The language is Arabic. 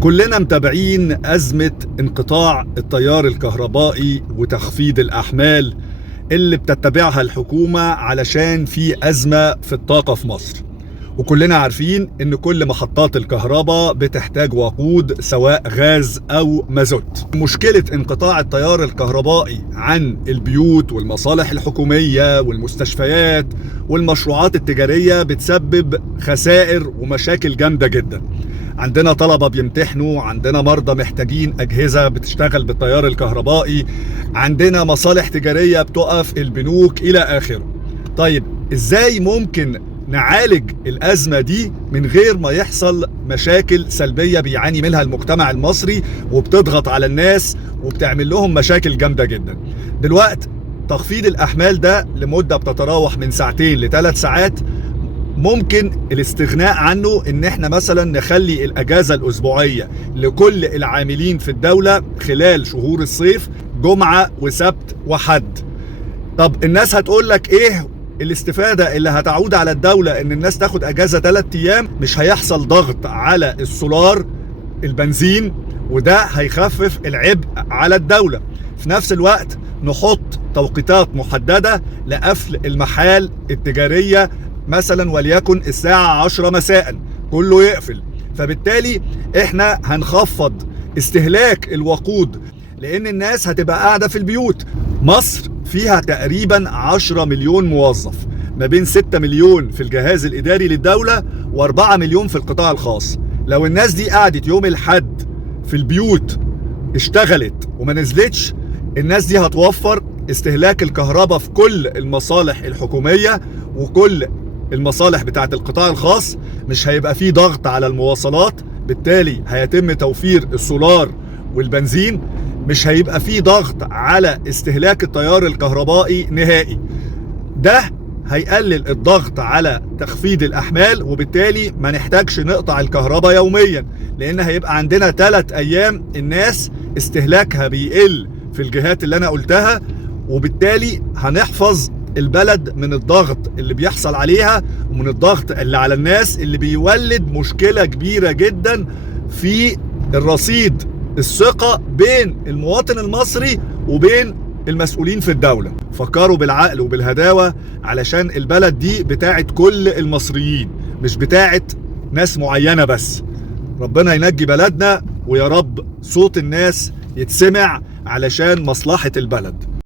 كلنا متابعين أزمة انقطاع التيار الكهربائي وتخفيض الأحمال اللي بتتبعها الحكومة علشان في أزمة في الطاقة في مصر. وكلنا عارفين إن كل محطات الكهرباء بتحتاج وقود سواء غاز أو مازوت. مشكلة انقطاع التيار الكهربائي عن البيوت والمصالح الحكومية والمستشفيات والمشروعات التجارية بتسبب خسائر ومشاكل جامدة جدا. عندنا طلبة بيمتحنوا، عندنا مرضى محتاجين أجهزة بتشتغل بالتيار الكهربائي، عندنا مصالح تجارية بتقف، البنوك إلى آخره. طيب إزاي ممكن نعالج الأزمة دي من غير ما يحصل مشاكل سلبية بيعاني منها المجتمع المصري وبتضغط على الناس وبتعمل لهم مشاكل جامدة جدا؟ دلوقتي تخفيض الأحمال ده لمدة بتتراوح من 2 ل3 ساعات ممكن الاستغناء عنه ان احنا مثلا نخلي الاجازة الاسبوعية لكل العاملين في الدولة خلال شهور الصيف جمعة وسبت وحد. طب الناس هتقول لك ايه الاستفادة اللي هتعود على الدولة ان الناس تاخد اجازة 3 ايام؟ مش هيحصل ضغط على السولار البنزين وده هيخفف العبء على الدولة. في نفس الوقت نحط توقيتات محددة لقفل المحال التجارية مثلا وليكن الساعة 10 مساء كله يقفل، فبالتالي احنا هنخفض استهلاك الوقود لان الناس هتبقى قاعدة في البيوت. مصر فيها تقريبا 10 مليون موظف، ما بين 6 مليون في الجهاز الاداري للدولة و4 مليون في القطاع الخاص. لو الناس دي قعدت يوم الحد في البيوت اشتغلت وما نزلتش، الناس دي هتوفر استهلاك الكهرباء في كل المصالح الحكومية وكل المصالح بتاعت القطاع الخاص. مش هيبقى فيه ضغط على المواصلات، بالتالي هيتم توفير السولار والبنزين. مش هيبقى فيه ضغط على استهلاك التيار الكهربائي نهائي. ده هيقلل الضغط على تخفيض الأحمال وبالتالي ما نحتاجش نقطع الكهرباء يوميا، لأن هيبقى عندنا 3 أيام الناس استهلاكها بيقل في الجهات اللي أنا قلتها، وبالتالي هنحفظ البلد من الضغط اللي بيحصل عليها ومن الضغط اللي على الناس اللي بيولد مشكلة كبيرة جدا في الرصيد الثقة بين المواطن المصري وبين المسؤولين في الدولة. فكروا بالعقل وبالهداوة علشان البلد دي بتاعت كل المصريين مش بتاعت ناس معينة بس. ربنا ينجي بلدنا ويا رب صوت الناس يتسمع علشان مصلحة البلد.